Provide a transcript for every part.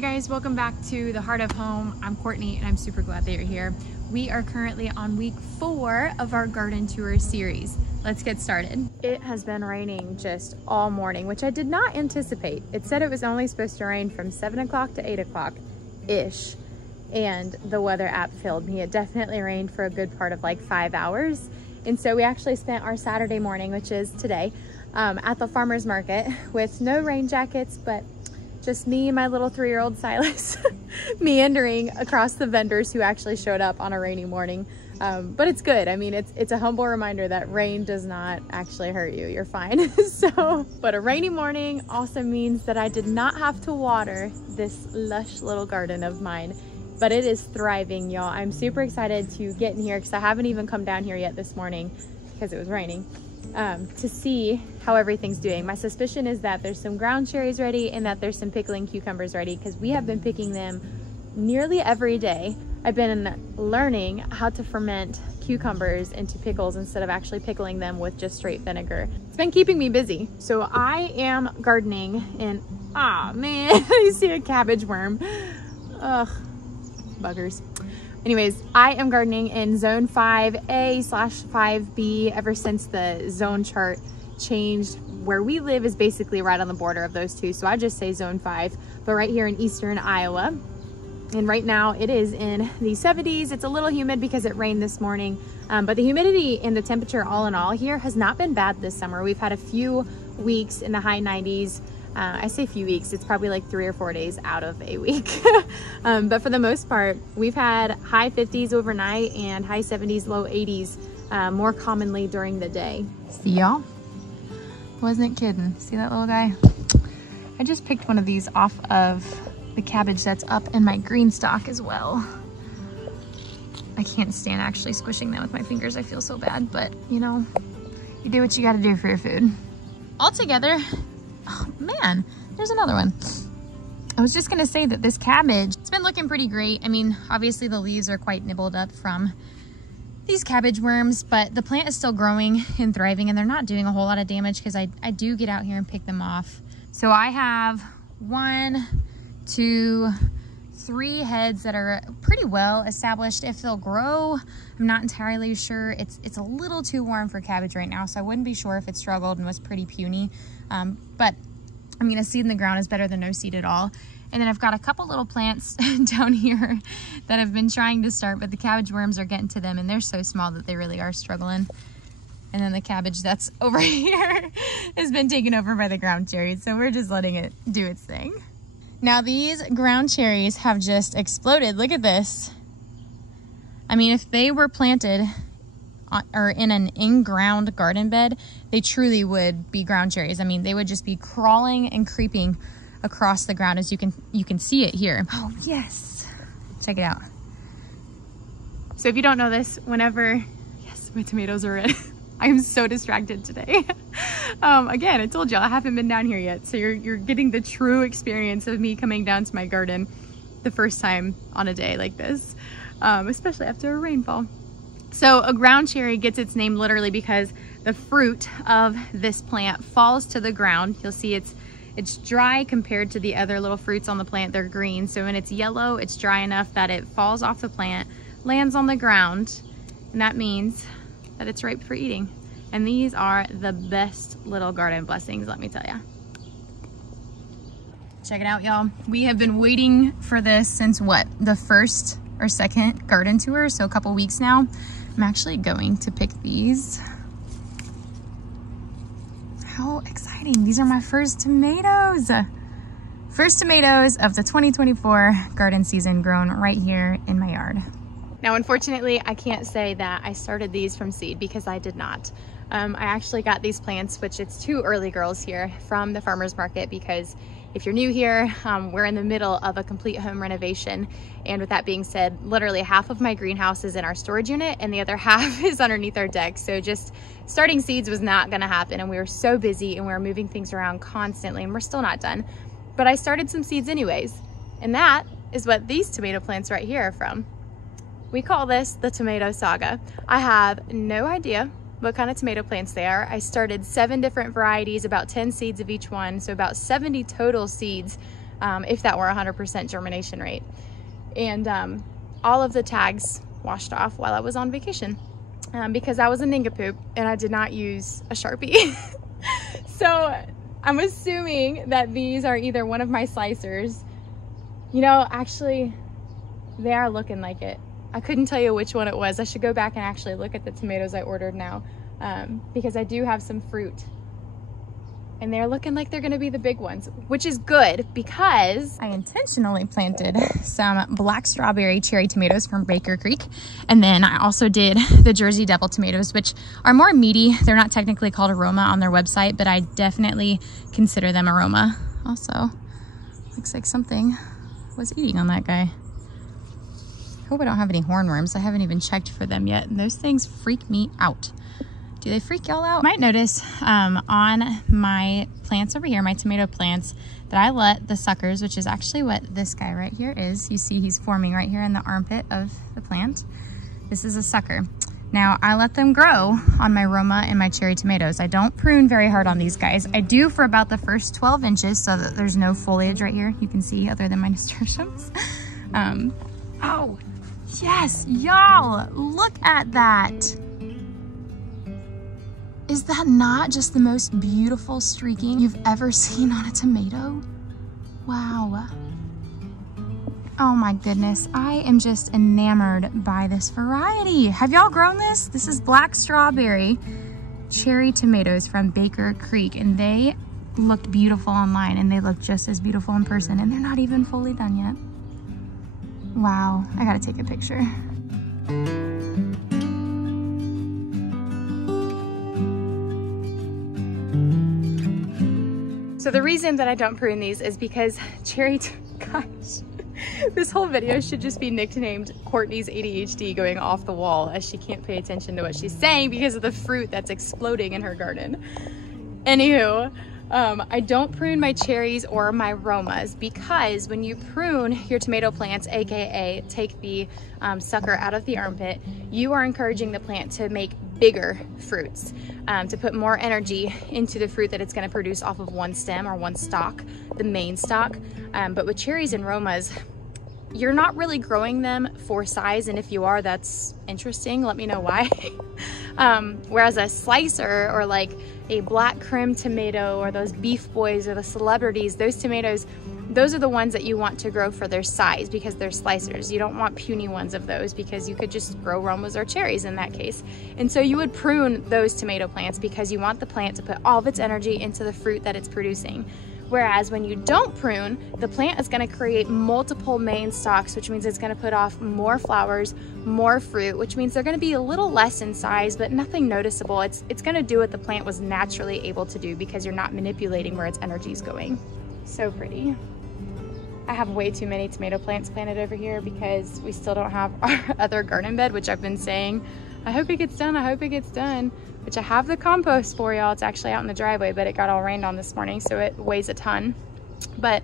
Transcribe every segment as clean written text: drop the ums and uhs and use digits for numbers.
Hey guys, welcome back to the Heart of Home. I'm Courtney and I'm super glad that you're here. We are currently on week 4 of our garden tour series. Let's get started. It has been raining just all morning, which I did not anticipate. It said it was only supposed to rain from 7 o'clock to 8 o'clock-ish. And the weather app failed me. It definitely rained for a good part of like 5 hours. And so we actually spent our Saturday morning, which is today, at the farmer's market with no rain jackets, but just me and my little 3-year-old Silas meandering across the vendors who actually showed up on a rainy morning. But it's good. I mean, it's a humble reminder that rain does not actually hurt you. You're fine. But a rainy morning also means that I did not have to water this lush little garden of mine, but it is thriving, y'all. I'm super excited to get in here because I haven't even come down here yet this morning because it was raining. To see how everything's doing. My suspicion is that there's some ground cherries ready and that there's some pickling cucumbers ready because we have been picking them nearly every day. I've been learning how to ferment cucumbers into pickles instead of actually pickling them with just straight vinegar. It's been keeping me busy. So I am gardening in, ah man, you see a cabbage worm. Ugh, buggers. Anyways, I am gardening in zone 5A/5B ever since the zone chart changed. Where we live is basically right on the border of those two. So I just say zone 5, but right here in eastern Iowa. And right now it is in the 70s. It's a little humid because it rained this morning, but the humidity and the temperature all in all here has not been bad this summer. We've had a few weeks in the high 90s. I say a few weeks, it's probably like 3 or 4 days out of a week. But for the most part, we've had high 50s overnight and high 70s, low 80s more commonly during the day. See y'all? Wasn't kidding. See that little guy? I just picked one of these off of the cabbage that's up in my green stalk as well. I can't stand actually squishing them with my fingers. I feel so bad, but you know, you do what you gotta do for your food. All together, oh man, there's another one. I was just gonna say that this cabbage, it's been looking pretty great. I mean, obviously the leaves are quite nibbled up from these cabbage worms, but the plant is still growing and thriving and they're not doing a whole lot of damage because I do get out here and pick them off. So I have 1, 2, 3 heads that are pretty well established. If they'll grow, I'm not entirely sure. It's a little too warm for cabbage right now, so I wouldn't be sure if it struggled and was pretty puny. But I mean, a seed in the ground is better than no seed at all. And then I've got a couple little plants down here that have been trying to start, but the cabbage worms are getting to them and they're so small that they really are struggling. And then the cabbage that's over here has been taken over by the ground cherries, so we're just letting it do its thing. Now these ground cherries have just exploded. Look at this. I mean, if they were planted or in an in-ground garden bed, they truly would be ground cherries. I mean, they would just be crawling and creeping across the ground, as you can see it here. Oh yes, check it out. So if you don't know this, whenever, yes, my tomatoes are red. I am so distracted today. Again, I told y'all I haven't been down here yet, so you're getting the true experience of me coming down to my garden the first time on a day like this, especially after a rainfall. So a ground cherry gets its name literally because the fruit of this plant falls to the ground. You'll see it's dry compared to the other little fruits on the plant. They're green, so when it's yellow, it's dry enough that it falls off the plant, lands on the ground, and that means that it's ripe for eating. And these are the best little garden blessings, let me tell ya. Check it out, y'all. We have been waiting for this since what, the first or second garden tour, so a couple weeks now. I'm actually going to pick these. How exciting. These are my first tomatoes. First tomatoes of the 2024 garden season grown right here in my yard. Now, unfortunately, I can't say that I started these from seed because I did not. I actually got these plants, which it's 2 early girls here, from the farmer's market because if you're new here, we're in the middle of a complete home renovation. And with that being said, literally half of my greenhouse is in our storage unit and the other half is underneath our deck. So just starting seeds was not gonna happen. And we were so busy and we were moving things around constantly and we're still not done. But I started some seeds anyways. And that is what these tomato plants right here are from. We call this the tomato saga. I have no idea what kind of tomato plants they are. I started 7 different varieties, about 10 seeds of each one, so about 70 total seeds if that were 100% germination rate. And all of the tags washed off while I was on vacation because I was a nincompoop and I did not use a Sharpie. So I'm assuming that these are either one of my slicers. You know, actually, they are looking like it. I couldn't tell you which one it was. I should go back and actually look at the tomatoes I ordered now because I do have some fruit. And they're looking like they're gonna be the big ones, which is good because I intentionally planted some black strawberry cherry tomatoes from Baker Creek. And then I also did the Jersey Devil tomatoes, which are more meaty. They're not technically called aroma on their website, but I definitely consider them aroma. Also, looks like something was eating on that guy. Hope I don't have any hornworms. I haven't even checked for them yet. And those things freak me out. Do they freak y'all out? You might notice on my plants over here, my tomato plants, that I let the suckers, which is actually what this guy right here is. You see he's forming right here in the armpit of the plant. This is a sucker. Now I let them grow on my Roma and my cherry tomatoes. I don't prune very hard on these guys. I do for about the first 12 inches so that there's no foliage right here. You can see other than my nasturtiums. Oh, yes, y'all, look at that. Is that not just the most beautiful streaking you've ever seen on a tomato? Wow. Oh my goodness, I am just enamored by this variety. Have y'all grown this? This is black strawberry cherry tomatoes from Baker Creek, and they looked beautiful online and they look just as beautiful in person, and they're not even fully done yet. Wow, I gotta take a picture. So the reason that I don't prune these is because gosh, this whole video should just be nicknamed Courtney's ADHD going off the wall as she can't pay attention to what she's saying because of the fruit that's exploding in her garden. Anywho, I don't prune my cherries or my Romas because when you prune your tomato plants, aka take the sucker out of the armpit, you are encouraging the plant to make bigger fruits, to put more energy into the fruit that it's going to produce off of one stem or one stalk, the main stalk. But with cherries and Romas, you're not really growing them for size, and if you are, that's interesting. Let me know why. Whereas a slicer or like a black creme tomato or those beef boys or the celebrities, those tomatoes, those are the ones that you want to grow for their size because they're slicers. You don't want puny ones of those because you could just grow Romas or cherries in that case. And so you would prune those tomato plants because you want the plant to put all of its energy into the fruit that it's producing. Whereas when you don't prune, the plant is going to create multiple main stalks, which means it's going to put off more flowers, more fruit, which means they're going to be a little less in size, but nothing noticeable. It's going to do what the plant was naturally able to do because you're not manipulating where its energy is going. So pretty. I have way too many tomato plants planted over here because we still don't have our other garden bed, which I've been saying, I hope it gets done, I hope it gets done. Which I have the compost for y'all. It's actually out in the driveway, but it got all rained on this morning, so it weighs a ton. But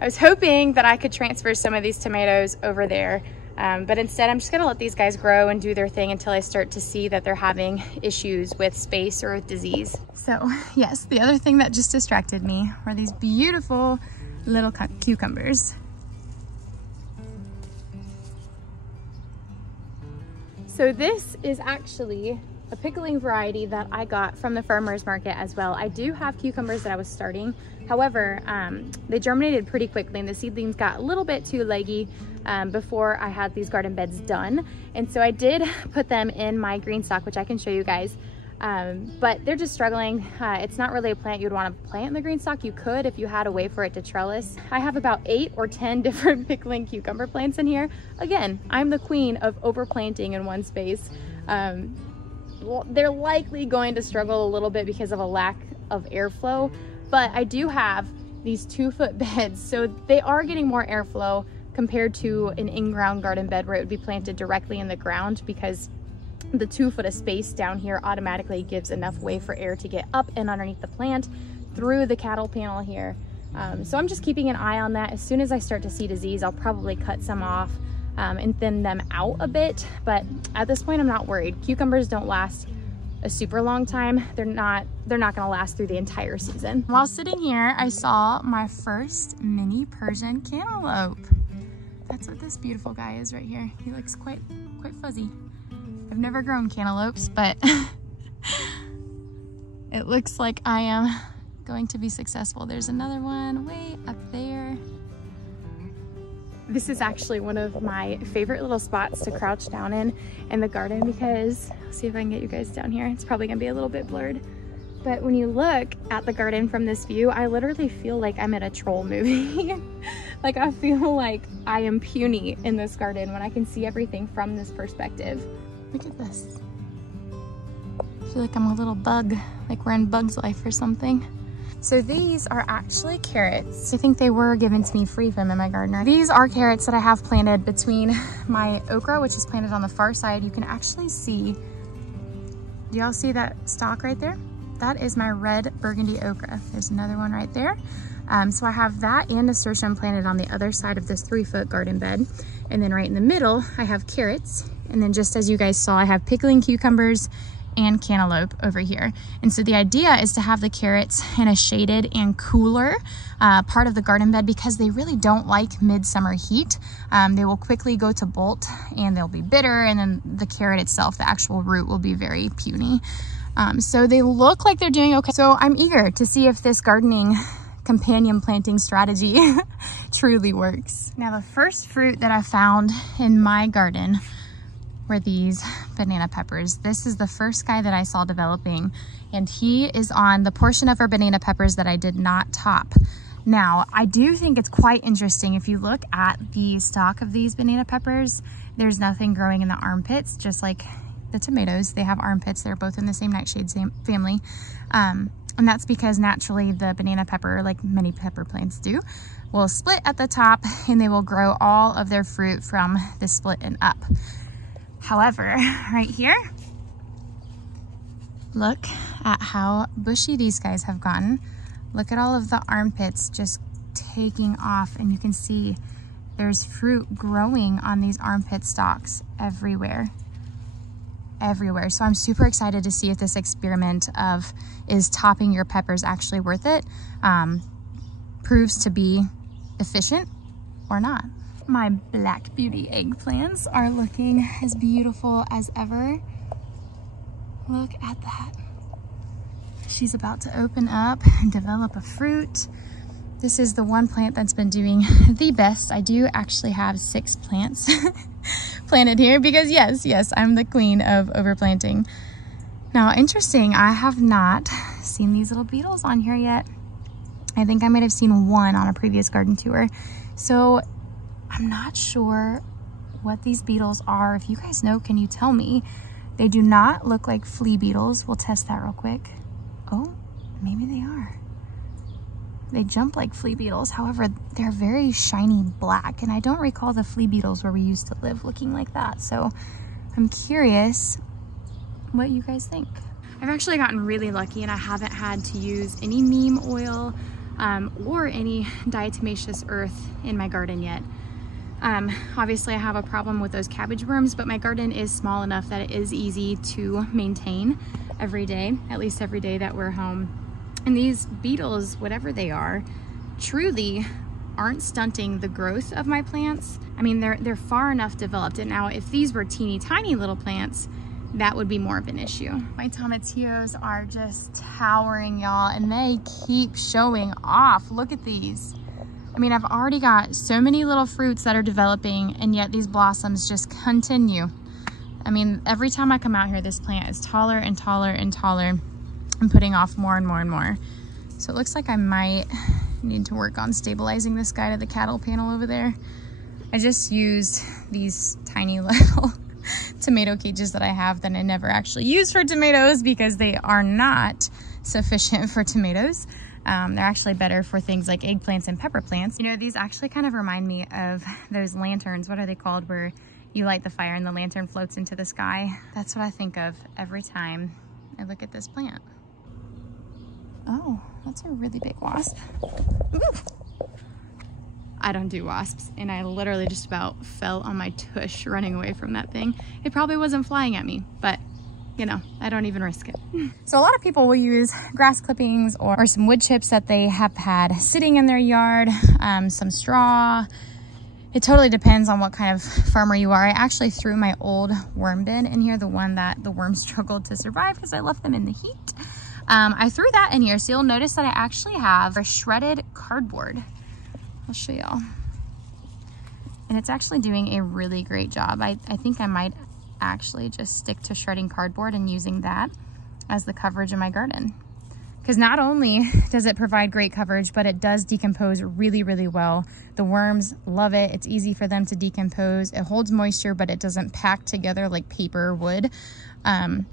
I was hoping that I could transfer some of these tomatoes over there. But instead, I'm just gonna let these guys grow and do their thing until I start to see that they're having issues with space or with disease. So yes, the other thing that just distracted me were these beautiful little cucumbers. So this is actually a pickling variety that I got from the farmer's market as well. I do have cucumbers that I was starting. However, they germinated pretty quickly and the seedlings got a little bit too leggy before I had these garden beds done. And so I did put them in my green stock, which I can show you guys. But they're just struggling. It's not really a plant you'd want to plant in the green stock. You could if you had a way for it to trellis. I have about 8 or 10 different pickling cucumber plants in here. Again, I'm the queen of overplanting in one space. Well, they're likely going to struggle a little bit because of a lack of airflow, but I do have these 2-foot beds, so they are getting more airflow compared to an in-ground garden bed where it would be planted directly in the ground because the 2 foot of space down here automatically gives enough way for air to get up and underneath the plant through the cattle panel here. So I'm just keeping an eye on that. As soon as I start to see disease, I'll probably cut some off and thin them out a bit, but at this point I'm not worried. Cucumbers don't last a super long time, they're not gonna last through the entire season. While sitting here, I saw my first mini Persian cantaloupe. That's what this beautiful guy is right here. He looks quite fuzzy. I've never grown cantaloupes, but it looks like I am going to be successful. There's another one way up there. This is actually one of my favorite little spots to crouch down in the garden, because I'll see if I can get you guys down here. It's probably gonna be a little bit blurred, but when you look at the garden from this view, I literally feel like I'm in a troll movie. Like, I feel like I am puny in this garden when I can see everything from this perspective. Look at this. I feel like I'm a little bug, like we're in Bug's Life or something. So these are actually carrots. I think they were given to me free from my gardener. These are carrots that I have planted between my okra, which is planted on the far side. You can actually see, do y'all see that stalk right there? That is my red burgundy okra. There's another one right there. So I have that and nasturtium planted on the other side of this 3-foot garden bed. And then right in the middle, I have carrots. And then just as you guys saw, I have pickling cucumbers and cantaloupe over here. And so the idea is to have the carrots in a shaded and cooler part of the garden bed, because they really don't like midsummer heat. They will quickly go to bolt and they'll be bitter, and then the carrot itself, the actual root, will be very puny. So they look like they're doing okay. So I'm eager to see if this gardening companion planting strategy truly works. Now, the first fruit that I found in my garden were these banana peppers. This is the first guy that I saw developing, and he is on the portion of our banana peppers that I did not top. Now, I do think it's quite interesting. If you look at the stalk of these banana peppers, there's nothing growing in the armpits, just like the tomatoes. They have armpits. They're both in the same nightshade family. And that's because naturally the banana pepper, like many pepper plants do, will split at the top, and they will grow all of their fruit from the split and up. However, right here, look at how bushy these guys have gotten. Look at all of the armpits just taking off, and you can see there's fruit growing on these armpit stalks everywhere. So I'm super excited to see if this experiment of is topping your peppers actually worth it, proves to be efficient or not. My Black Beauty eggplants are looking as beautiful as ever. Look at that. She's about to open up and develop a fruit. This is the one plant that's been doing the best. I do actually have 6 plants planted here because yes, I'm the queen of overplanting. Now, interesting, I have not seen these little beetles on here yet. I think I might have seen one on a previous garden tour. So I'm not sure what these beetles are. If you guys know, can you tell me? They do not look like flea beetles. We'll test that real quick. Oh, maybe they are. They jump like flea beetles. However, they're very shiny black, and I don't recall the flea beetles where we used to live looking like that. So I'm curious what you guys think. I've actually gotten really lucky, and I haven't had to use any neem oil or any diatomaceous earth in my garden yet. Obviously I have a problem with those cabbage worms, but my garden is small enough that it is easy to maintain every day, at least every day that we're home. And these beetles, whatever they are, truly aren't stunting the growth of my plants. I mean, they're far enough developed. And now if these were teeny tiny little plants, that would be more of an issue. My tomatillos are just towering, y'all, and they keep showing off. Look at these. I mean, I've already got so many little fruits that are developing, and yet these blossoms just continue. I mean, every time I come out here, this plant is taller and taller and taller and putting off more and more and more. So it looks like I might need to work on stabilizing this guy to the cattle panel over there. I just used these tiny little tomato cages that I have that I never actually use for tomatoes because they are not sufficient for tomatoes. They're actually better for things like eggplants and pepper plants. You know, these actually kind of remind me of those lanterns. What are they called? Where you light the fire and the lantern floats into the sky. That's what I think of every time I look at this plant. Oh, that's a really big wasp. Ooh. I don't do wasps, and I literally just about fell on my tush running away from that thing. It probably wasn't flying at me, but you know, I don't even risk it. So a lot of people will use grass clippings or some wood chips that they have had sitting in their yard, some straw. It totally depends on what kind of farmer you are. I actually threw my old worm bin in here, the one that the worms struggled to survive because I left them in the heat. I threw that in here, so you'll notice that I actually have a shredded cardboard. I'll show y'all. And it's actually doing a really great job. I think I might actually just stick to shredding cardboard and using that as the coverage in my garden. Because not only does it provide great coverage, but it does decompose really, really well. The worms love it. It's easy for them to decompose. It holds moisture, but it doesn't pack together like paper would. And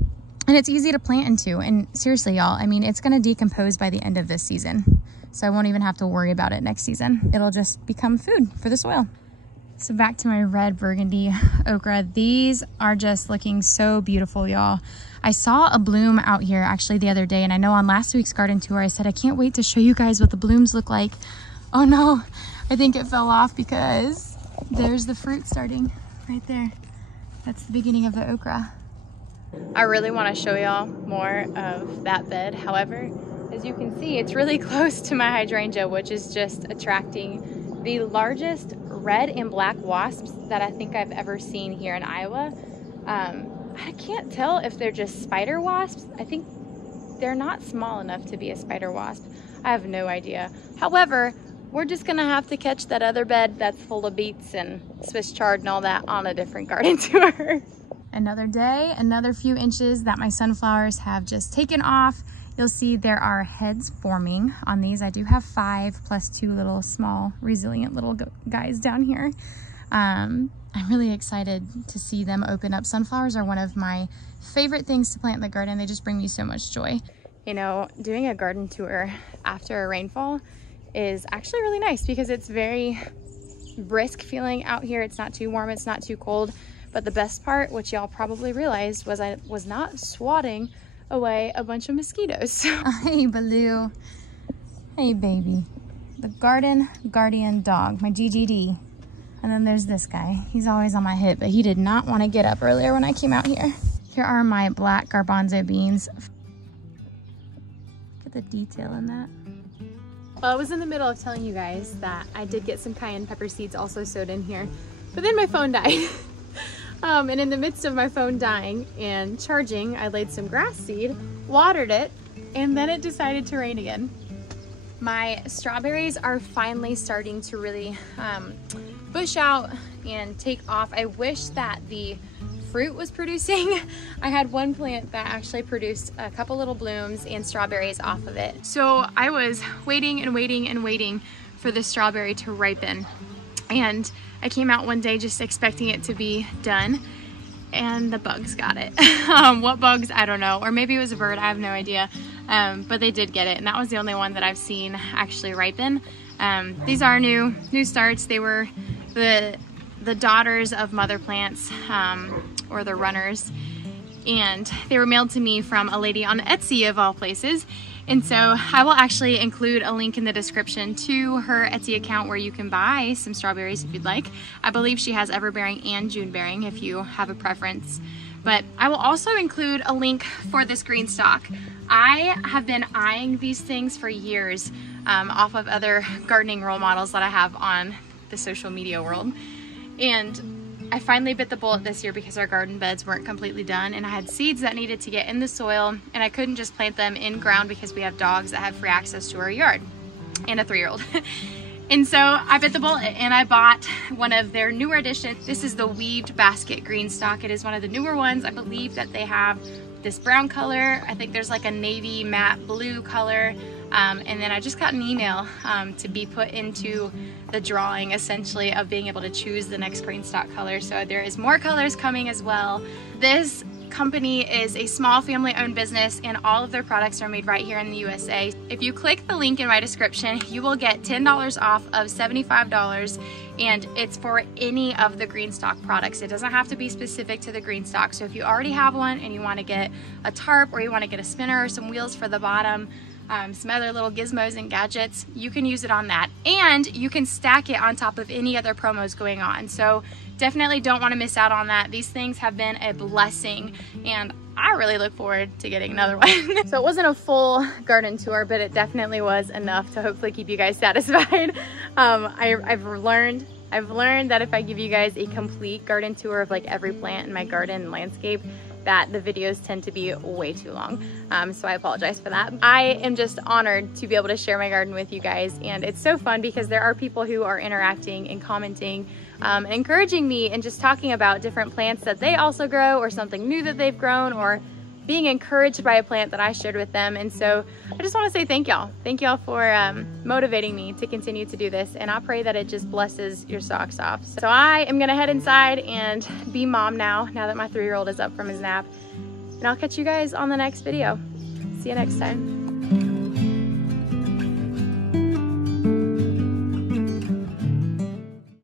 it's easy to plant into. And seriously, y'all, I mean, it's gonna decompose by the end of this season. So I won't even have to worry about it next season. It'll just become food for the soil. So back to my red burgundy okra. These are just looking so beautiful, y'all. I saw a bloom out here actually the other day, and I know on last week's garden tour I said I can't wait to show you guys what the blooms look like. Oh no, I think it fell off because there's the fruit starting right there. That's the beginning of the okra. I really want to show y'all more of that bed. However, as you can see, it's really close to my hydrangea, which is just attracting the largest red and black wasps that I think I've ever seen here in Iowa. I can't tell if they're just spider wasps. I think they're not small enough to be a spider wasp. I have no idea. However, we're just gonna have to catch that other bed that's full of beets and Swiss chard and all that on a different garden tour. Another day, another few inches that my sunflowers have just taken off. You'll see there are heads forming on these. I do have 5 plus 2 little small resilient little guys down here. I'm really excited to see them open up. Sunflowers are one of my favorite things to plant in the garden. They just bring me so much joy. You know, doing a garden tour after a rainfall is actually really nice because it's very brisk feeling out here. It's not too warm, it's not too cold. But the best part, which y'all probably realized, was I was not swatting away a bunch of mosquitoes. Hey, Baloo. Hey, baby. The garden guardian dog, my GGD. And then there's this guy. He's always on my hip, but he did not want to get up earlier when I came out here. Here are my black garbanzo beans. Look at the detail in that. Well, I was in the middle of telling you guys that I did get some cayenne pepper seeds also sowed in here, but then my phone died. And in the midst of my phone dying and charging, I laid some grass seed, watered it, and then it decided to rain again. My strawberries are finally starting to really bush out and take off. I wish that the fruit was producing. I had one plant that actually produced a couple little blooms and strawberries off of it. So I was waiting and waiting and waiting for the strawberry to ripen. And I came out one day just expecting it to be done, and the bugs got it. What bugs, I don't know. Or maybe it was a bird, I have no idea. But they did get it, and that was the only one that I've seen actually ripen. These are new starts. They were the daughters of mother plants, or the runners, and they were mailed to me from a lady on Etsy of all places. And so I will actually include a link in the description to her Etsy account where you can buy some strawberries if you'd like. I believe she has everbearing and Junebearing if you have a preference. But I will also include a link for this green stalk. I have been eyeing these things for years off of other gardening role models that I have on the social media world. And I finally bit the bullet this year because our garden beds weren't completely done, and I had seeds that needed to get in the soil, and I couldn't just plant them in ground because we have dogs that have free access to our yard and a 3-year-old. And so I bit the bullet and I bought one of their newer additions. This is the weaved basket green stalk. It is one of the newer ones. I believe that they have this brown color. I think there's like a navy matte blue color. And then I just got an email to be put into the drawing essentially of being able to choose the next green stock color. So there is more colors coming as well. This company is a small family owned business and all of their products are made right here in the USA. If you click the link in my description, you will get $10 off of $75, and it's for any of the green stock products. It doesn't have to be specific to the green stock. So if you already have one and you want to get a tarp, or you want to get a spinner or some wheels for the bottom, some other little gizmos and gadgets, you can use it on that, and you can stack it on top of any other promos going on. So definitely don't want to miss out on that. These things have been a blessing, and I really look forward to getting another one. So it wasn't a full garden tour, but it definitely was enough to hopefully keep you guys satisfied. I've learned that if I give you guys a complete garden tour of like every plant in my garden and landscape, that the videos tend to be way too long. So I apologize for that. I am just honored to be able to share my garden with you guys, and it's so fun because there are people who are interacting and commenting, encouraging me and just talking about different plants that they also grow or something new that they've grown, or being encouraged by a plant that I shared with them. And so I just want to say thank y'all. Thank y'all for motivating me to continue to do this, and I pray that it just blesses your socks off. So I am gonna head inside and be mom now that my 3-year-old is up from his nap. And I'll catch you guys on the next video. See you next time.